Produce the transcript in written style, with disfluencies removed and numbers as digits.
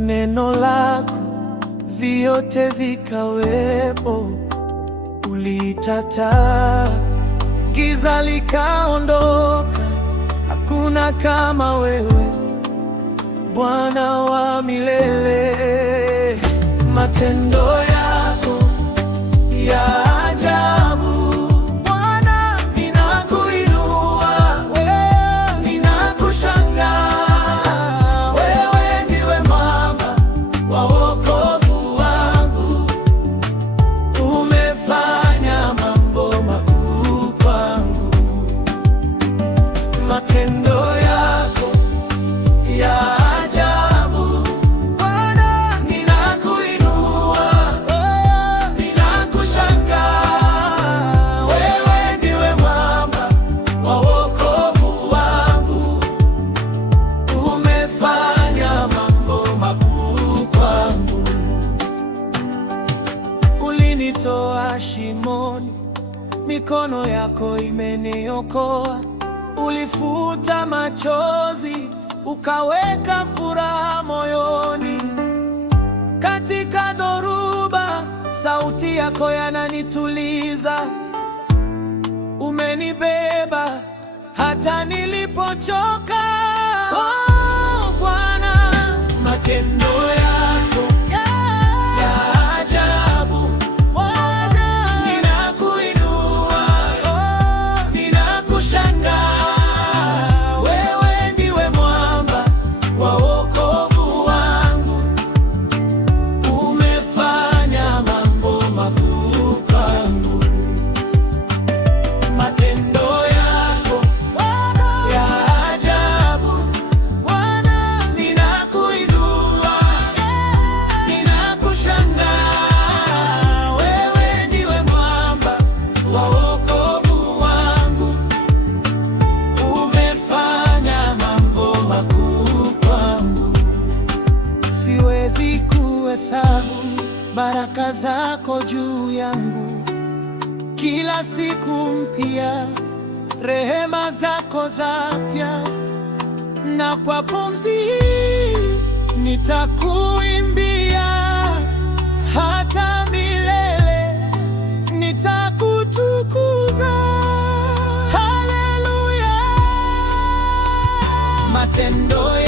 neno lako vyote vikawepo. Ulitata, giza likaondoka. Hakuna kama wewe, Bwana wa milele. Matendo yako ya ajabu, Bwana, ninakuinua, ninakushangaa. Wewe ndiwe mwamba wa wokovu wangu, umefanya mambo makuu kwangu. Matendo yako ya ajabu, Bwana, ninakuinua, ninakushangaa. Wewe ndiwe mwamba wa wokovu wangu, umefanya mambo makuu kwangu. Ulinitoa shimoni, mikono yako imeniokoa. Ulifuta machozi, ukaweka furaha moyoni. Katika dhoruba, sauti yako yananituliza. Umenibeba hata nilipochoka. Oh, Bwana, matendo yako ya ajabu, Bwana, ninakuinua, ninakushangaa. Wewe ndiwe mwamba wa wokovu wangu, umefanya mambo makuu kwangu. Matendo yako ya ajabu, Bwana, ninakuinua, ninakushangaa. Wewe ndiwe mwamba wa wokovu wangu, umefanya mambo makuu kwangu. Siwezi kuhesabu baraka zako juu yangu, kila siku mpya rehema zako zapya, na kwa pumzi hii nitakuimbia hata milele, nitakutukuza. Haleluya. Matendo